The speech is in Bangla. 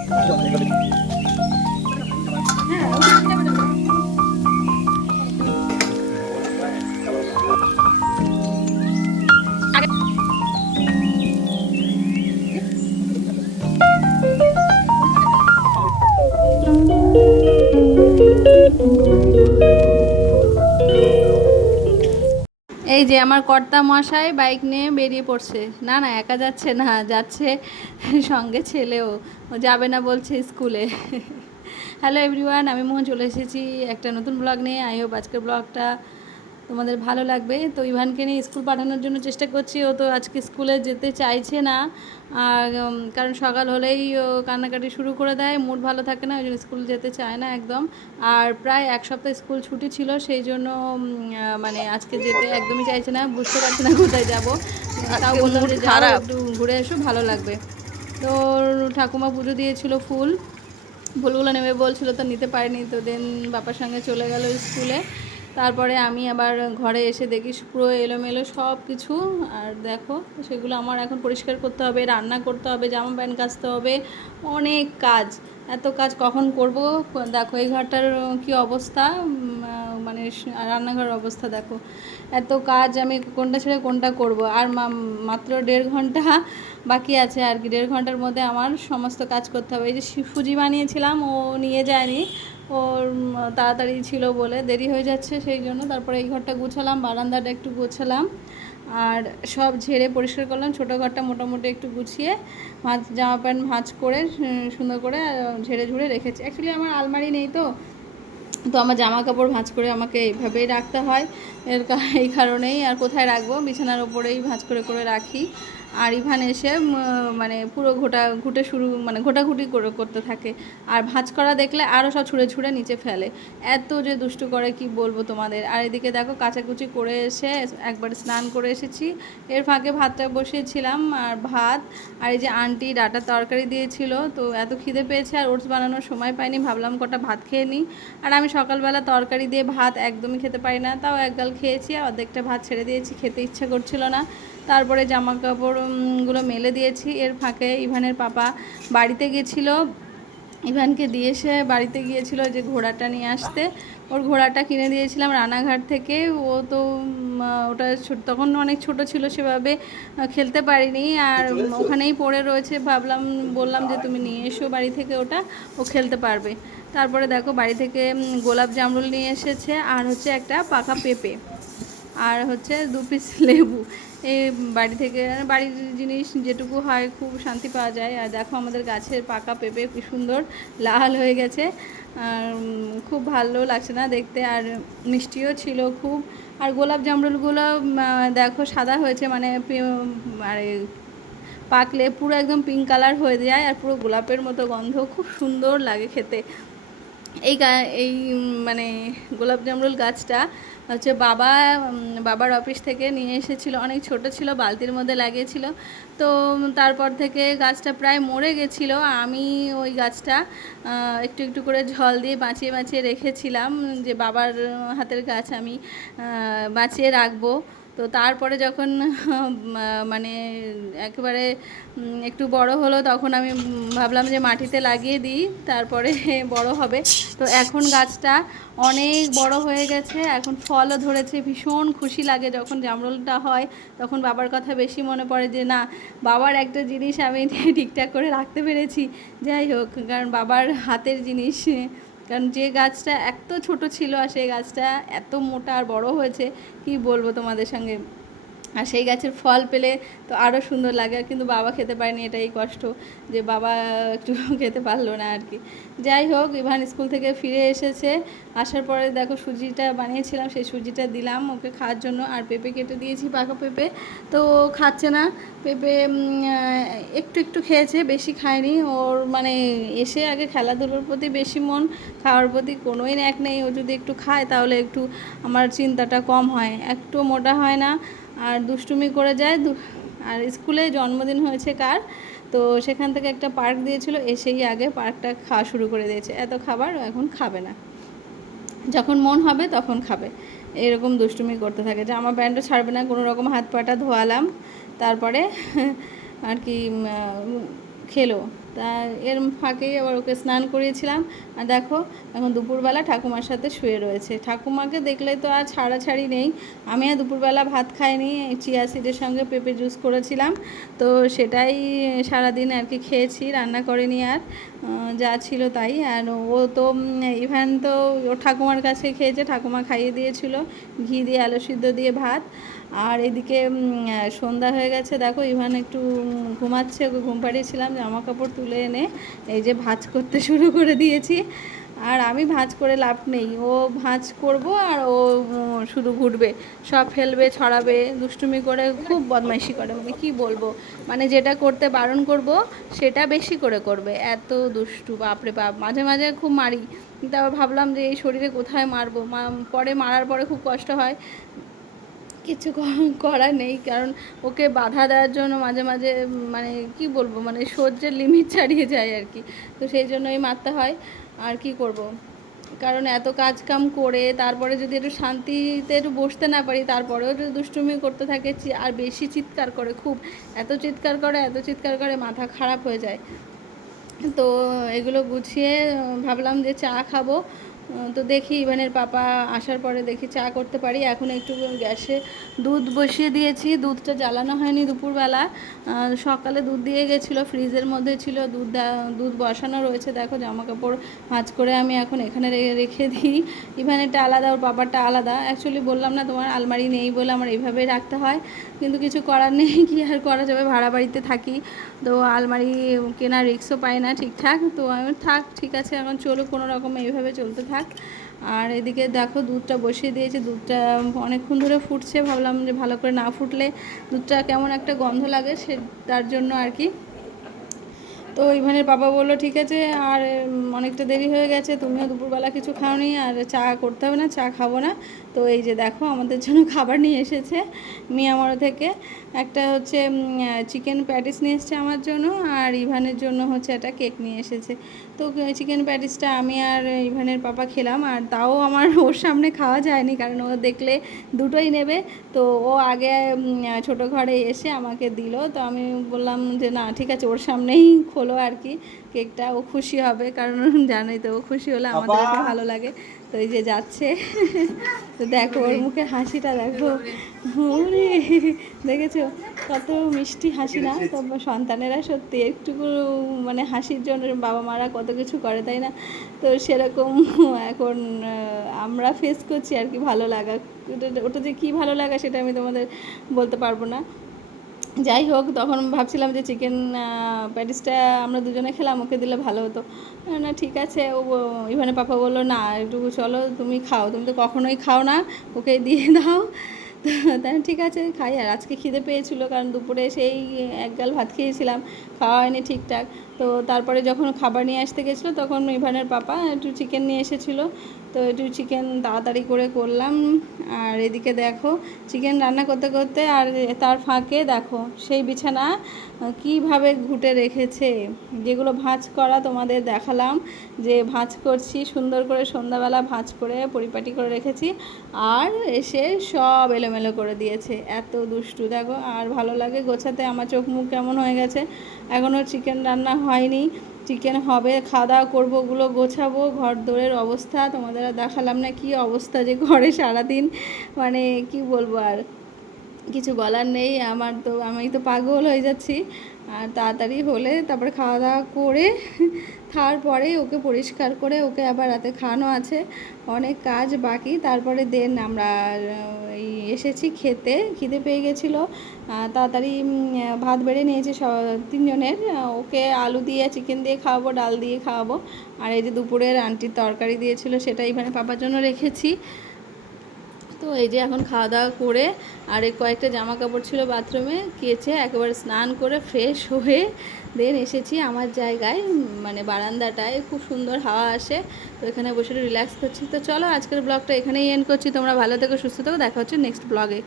এই যে আমার কর্তা মশাই বাইক নিয়ে বেরিয়ে পড়ছে। না না, একা যাচ্ছে না, যাচ্ছে সঙ্গে ছেলেও। ও যাবে না বলছে স্কুলে। হ্যালো এভরিওয়ান, আমি মোহন চলে এসেছি একটা নতুন ব্লগ নিয়ে। আই হোপ আজকের ব্লগটা তোমাদের ভালো লাগবে। তো ইভানকে নিয়ে স্কুল পাঠানোর জন্য চেষ্টা করছি। ও তো আজকে স্কুলে যেতে চাইছে না, আর কারণ সকাল হলেই ও কান্নাকাটি শুরু করে দেয়, মুড ভালো থাকে না, ওই জন্য স্কুল যেতে চায় না একদম। আর প্রায় এক সপ্তাহ স্কুল ছুটি ছিল, সেই জন্য মানে আজকে যেতে একদমই চাইছে না, বুঝতে পারছে না কোথায় যাব। তাও বললাম যে যাও, একটু ঘুরে এসো, ভালো লাগবে। তো ঠাকুমা পুজো দিয়েছিল, ফুলগুলো নেবে বলছিল, তো নিতে পারিনি। তো দেন বাবার সঙ্গে চলে গেল স্কুলে। তারপরে আমি আবার ঘরে এসে দেখি পুরো এলোমেলো সব কিছু। আর দেখো, সেগুলো আমার এখন পরিষ্কার করতে হবে, রান্না করতে হবে, জামা প্যান্ট কাচতে হবে, অনেক কাজ। এত কাজ কখন করব? দেখো এই ঘরটার কি অবস্থা, মানে রান্নাঘরের অবস্থা দেখো। এত কাজ, আমি কোনটা ছেড়ে কোনটা করব? আর মাত্র 1.5 ঘন্টা বাকি আছে আর কি। 1.5 ঘন্টার মধ্যে আমার সমস্ত কাজ করতে হবে। এই যে সুজি বানিয়েছিলাম, ও নিয়ে যায়নি, ওর তাড়াতাড়ি ছিল বলে দেরি হয়ে যাচ্ছে, সেই জন্য। তারপরে এই ঘরটা গুছালাম, বারান্দাটা একটু গুছালাম, আর সব ঝেড়ে পরিষ্কার করলাম। ছোটো ঘরটা মোটামুটি একটু গুছিয়ে জামা প্যান্ট ভাঁজ করে সুন্দর করে ঝেড়ে ঝুড়ে রেখেছি। অ্যাকচুয়ালি আমার আলমারি নেই, তো আমার জামা কাপড় ভাঁজ করে আমাকে এইভাবেই রাখতে হয়। এই কারণেই। আর কোথায় রাখবো? বিছানার ওপরেই ভাঁজ করে করে রাখি। আর ইভান এসে মানে পুরো ঘোটাঘুটি করতে থাকে। আর ভাঁজ করা দেখলে আরও সব ছুঁড়ে ছুঁড়ে নিচে ফেলে। এত যে দুষ্টু করে কি বলবো তোমাদের। আর এদিকে দেখো, কাচাকুচি করে এসে একবার স্নান করে এসেছি। এর ফাঁকে ভাতটা বসিয়েছিলাম, আর ভাত, আর এই যে আন্টি ডাঁটার তরকারি দিয়েছিল। তো এত খিদে পেয়েছে, আর ওটস বানানোর সময় পাইনি, ভাবলাম কটা ভাত খেয়ে নিই। আর আমি সকালবেলা তরকারি দিয়ে ভাত একদমই খেতে পারি না, তাও একগাল খেয়েছি, আর অর্ধেকটা ভাত ছেড়ে দিয়েছি, খেতে ইচ্ছা করছিল না। তারপরে জামা কাপড়গুলো মেলে দিয়েছি। এর ফাঁকে ইভানের পাপা বাড়িতে গেছিলো, ইভানকে দিয়ে এসে বাড়িতে গিয়েছিল যে ঘোড়াটা নিয়ে আসতে। ওর ঘোড়াটা কিনে দিয়েছিলাম রানাঘাট থেকে। ও তো ওটা তখন অনেক ছোট ছিল, সেভাবে খেলতে পারিনি, আর ওখানেই পড়ে রয়েছে। বললাম যে তুমি নিয়ে এসো বাড়ি থেকে, ওটা ও খেলতে পারবে। তারপরে দেখো, বাড়ি থেকে গোলাপ জামরুল নিয়ে এসেছে, আর হচ্ছে একটা পাকা পেঁপে, আর হচ্ছে 2 পিস লেবু। এই বাড়ির জিনিস যেটুকু হয়, খুব শান্তি পাওয়া যায়। আর দেখো, আমাদের গাছের পাকা পেঁপে কি সুন্দর লাল হয়ে গেছে, আর খুব ভালো লাগছে না দেখতে, আর মিষ্টিও ছিল খুব। আর গোলাপ জামরুলগুলো দেখো সাদা হয়েছে, মানে পাকলে পুরো একদম পিঙ্ক কালার হয়ে যায়, আর পুরো গোলাপের মতো গন্ধ, খুব সুন্দর লাগে খেতে। এই মানে গোলাপ জামরুল গাছটা হচ্ছে বাবার অফিস থেকে নিয়ে এসেছিলো, অনেক ছোট ছিল, বালতির মধ্যে লাগিয়েছিল। তো তারপর থেকে গাছটা প্রায় মরে গেছিলো। আমি ওই গাছটা একটু একটু করে জল দিয়ে বাঁচিয়ে বাঁচিয়ে রেখেছিলাম, যে বাবার হাতের গাছ আমি বাঁচিয়ে রাখবো। তো তারপরে যখন মানে একেবারে একটু বড় হলো, তখন আমি ভাবলাম যে মাটিতে লাগিয়ে দিই, তারপরে বড় হবে। তো এখন গাছটা অনেক বড় হয়ে গেছে, এখন ফলও ধরেছে। ভীষণ খুশি লাগে যখন জামরুলটা হয়, তখন বাবার কথা বেশি মনে পড়ে, যে না, বাবার একটা জিনিস আমি ঠিকঠাক করে রাখতে পেরেছি। যাই হোক, কারণ বাবার হাতের জিনিস, কারণ যে গাছটা এত ছোট ছিল, আর সেই গাছটা এত মোটা আর বড় হয়েছে, কি বলবো তোমাদের সঙ্গে। আর সেই গাছের ফল পেলে তো আরও সুন্দর লাগে। কিন্তু বাবা খেতে পারেনি, এটাই কষ্ট, যে বাবা একটু খেতে পারলো না আর কি। যাই হোক, ইভান স্কুল থেকে ফিরে এসেছে। আসার পরে দেখো, সুজিটা বানিয়েছিলাম, সেই সুজিটা দিলাম ওকে খাওয়ার জন্য। আর পেঁপে কেটে দিয়েছি, পাকা পেঁপে। তো ও খাচ্ছে না পেঁপে, একটু একটু খেয়েছে, বেশি খায়নি। ওর মানে এসে আগে খেলাধুলোর প্রতি বেশি মন, খাওয়ার প্রতি কোনোই ন্যাক নেই। ও যদি একটু খায়, তাহলে একটু আমার চিন্তাটা কম হয়, একটু মোটা হয় না, আর দুষ্টুমি করে যায়। আর স্কুলে জন্মদিন হয়েছে কার, তো সেখান থেকে একটা পার্ক দিয়েছিল, এসেই আগে পার্কটা খাওয়া শুরু করে দিয়েছে। এত খাবার এখন খাবে না, যখন মন হবে তখন খাবে, এরকম দুষ্টুমি করতে থাকে। জামা প্যান্টও ছাড়বে না, কোনো রকম হাত পাটা ধোয়ালাম, তারপরে আর কি খেলো। তা এর ফাঁকেই আবার ওকে স্নান করিয়েছিলাম। আর দেখো এখন দুপুরবেলা ঠাকুমার সাথে শুয়ে রয়েছে। ঠাকুমাকে দেখলে তো আর ছাড়াছাড়ি নেই। আমি আর দুপুরবেলা ভাত খাইনি, চিয়া সিডের সঙ্গে পেঁপে জুস করেছিলাম, তো সেটাই সারাদিন আর কি খেয়েছি, রান্না করিনি আর যা ছিল তাই। আর ও তো ইভান তো ওর ঠাকুমার কাছে খেয়েছে, ঠাকুমা খাইয়ে দিয়েছিল ঘি দিয়ে আলু সিদ্ধ দিয়ে ভাত। আর এদিকে সন্ধ্যা হয়ে গেছে, দেখো ইভান একটু ঘুমাচ্ছে, ওকে ঘুম পাড়িয়েছিলাম, জামা কাপড় তুলে এনে এই যে ভাঁজ করতে শুরু করে দিয়েছি। আর আমি ভাঁজ করে লাভ নেই, ও ভাঁজ করব আর ও শুধু ঘুরবে, সব ফেলবে, ছড়াবে, দুষ্টুমি করে খুব বদমাইশি করে। আমি কি বলবো, মানে যেটা করতে বারণ করব সেটা বেশি করে করবে, এত দুষ্টু বাপরে বাপ। মাঝে মাঝে খুব মারি, কিন্তু আবার ভাবলাম যে এই শরীরে কোথায় মারবো, পরে মারার পরে খুব কষ্ট হয়, কিছু করার নেই। কারণ ওকে বাধা দেওয়ার জন্য মাঝে মাঝে মানে কি বলবো, মানে সহ্যের লিমিট ছাড়িয়ে যায় আর কি, তো সেই জন্যই মারতে হয়। আর কি করব, কারণ এত কাজ কাম করে তারপরে যদি একটু শান্তিতে একটু বসতে না পারি, তারপরেও যদি দুষ্টুমি করতে থাকে আর বেশি চিৎকার করে, খুব এত চিৎকার করে, এত চিৎকার করে মাথা খারাপ হয়ে যায়। তো এগুলো গুছিয়ে ভাবলাম যে চা খাবো। তো দেখি ইভানের পাপা আসার পরে দেখি চা করতে পারি। এখন একটু গ্যাসে দুধ বসিয়ে দিয়েছি, দুধটা জ্বালানো হয়নি দুপুরবেলা, সকালে দুধ দিয়ে গেছিলো, ফ্রিজের মধ্যে ছিল, দুধ বসানো রয়েছে। দেখো জামা কাপড় ভাঁজ করে আমি এখন এখানে রেখে দিই। ইভানেরটা আলাদা, ওর পাপারটা আলাদা। অ্যাকচুয়ালি বললাম না তোমার আলমারি নেই বলে আমার এইভাবেই রাখতে হয়, কিন্তু কিছু করার নেই, কি আর করা যাবে, ভাড়া বাড়িতে থাকি, তো আলমারি কেনার রিস্কও পাই না ঠিকঠাক। তো আমি থাক, ঠিক আছে, এখন চলো কোনো রকম এইভাবে চলতে থাক। আর এদিকে দেখো দুধটা বসিয়ে দিয়েছি, দুধটা অনেকক্ষণ ধরে ফুটছে, ভাবলাম যে ভালো করে না ফুটলে দুধটা কেমন একটা গন্ধ লাগে, তার জন্য আর কি। তো ইভানের বাবা বললো ঠিক আছে, আর অনেকটা দেরি হয়ে গেছে, তুমিও দুপুরবেলা কিছু খাওনি, আর চা করতে হবে না, চা খাবো না। তো এই যে দেখো আমাদের জন্য খাবার নিয়ে এসেছে মিয়ামর থেকে, একটা হচ্ছে চিকেন প্যাটিস নিয়ে এসেছে আমার জন্য, আর ইভানের জন্য হচ্ছে একটা কেক নিয়ে এসেছে। তো চিকেন প্যাটিসটা আমি আর ইভানের পাপা খেলাম, আর তাও আমার ওর সামনে খাওয়া যায়নি, কারণ ও দেখলে দুটোই নেবে। তো ও আগে ছোটো ঘরে এসে আমাকে দিল, তো আমি বললাম যে না ঠিক আছে, ওর সামনেই খোলো আর কি কেকটা, ও খুশি হবে, কারণ জানোই তো ও খুশি হলে আমাদের একটু ভালো লাগে। তো এই যে যাচ্ছে, তো দেখো ওর মুখে হাসিটা দেখো, ওরে দেখেছো কত মিষ্টি হাসি না? তো সন্তানেরা সত্যি একটুকু মানে হাসির জন্য বাবা মারা কত কিছু করে, তাই না? তো সেরকম এখন আমরা ফেস করছি আর কি ভালো লাগা, ওটা যে কী ভালো লাগা সেটা আমি তোমাদের বলতে পারবো না। যাই হোক, তখন ভাবছিলাম যে চিকেন প্যাটিসটা আমরা দুজনে খেলাম, ওকে দিলে ভালো হতো না। ঠিক আছে, ও ইভানের পাপা বললো না একটু চলো তুমি খাও, তুমি তো কখনোই খাও না, ওকে দিয়ে দাও। তো তাই ঠিক আছে খাই। আর আজকে খিদে পেয়েছিলো, কারণ দুপুরে সেই এক গাল ভাত খেয়েছিলাম, খাওয়া হয়নি ঠিকঠাক। তো তারপরে যখন খাবার নিয়ে আসতে গেছিলো, তখন ইভানের পাপা একটু চিকেন নিয়ে এসেছিলো, তো একটু চিকেন তাড়াতাড়ি করে করলাম। আর এদিকে দেখো চিকেন রান্না করতে করতে আর তার ফাঁকে দেখো সেই বিছানা কীভাবে ঘুটে রেখেছে, যেগুলো ভাঁজ করা তোমাদের দেখালাম যে ভাঁজ করছি, সুন্দর করে সন্ধ্যাবেলা ভাঁজ করে পরিপাটি করে রেখেছি, আর এসে সব এলোমেলো করে দিয়েছে, এত দুষ্টু দেখো। আর ভালো লাগে গোছাতে, আমার চোখ মুখ কেমন হয়ে গেছে। এখনও চিকেন রান্না হয়নি, চিকেন হবে, খাওয়া দাওয়া করবো, ওগুলো গোছাবো। ঘর দোরের অবস্থা তোমাদের আর দেখালাম না, কি অবস্থা যে ঘরে সারাদিন, মানে কি বলবো, আর কিছু বলার নেই। আমি তো পাগল হয়ে যাচ্ছি। আর তাড়াতাড়ি হলে তারপরে খাওয়া দাওয়া করে তারপরে ওকে পরিষ্কার করে ওকে আবার রাতে খাওয়ানো আছে, অনেক কাজ বাকি। তারপরে দেন আমরা এসেছি খেতে, খিদে পেয়ে গেছিলো, তাড়াতাড়ি ভাত বেড়ে নিয়েছি তিনজনের, ওকে আলু দিয়ে চিকেন দিয়ে খাওয়াবো, ডাল দিয়ে খাওয়াবো। আর এই যে দুপুরের আন্টির তরকারি দিয়েছিল, সেটা এখানে পাপার জন্য রেখেছি। তো এই যে এখন খাওয়া দাওয়া করে আর এই কয়েকটা জামা কাপড় ছিল বাথরুমে, কেচে একেবারে স্নান করে ফ্রেশ হয়ে দেন এসেছি আমার জায়গায়, মানে বারান্দাটায় খুব সুন্দর হাওয়া আসে, তো এখানে বসে রিল্যাক্স করছি। তো চলো আজকের ব্লগটা এখানেই এন্ড করছি, তোমরা ভালো থেকো, সুস্থ থেকো, দেখা হচ্ছে নেক্সট ব্লগে।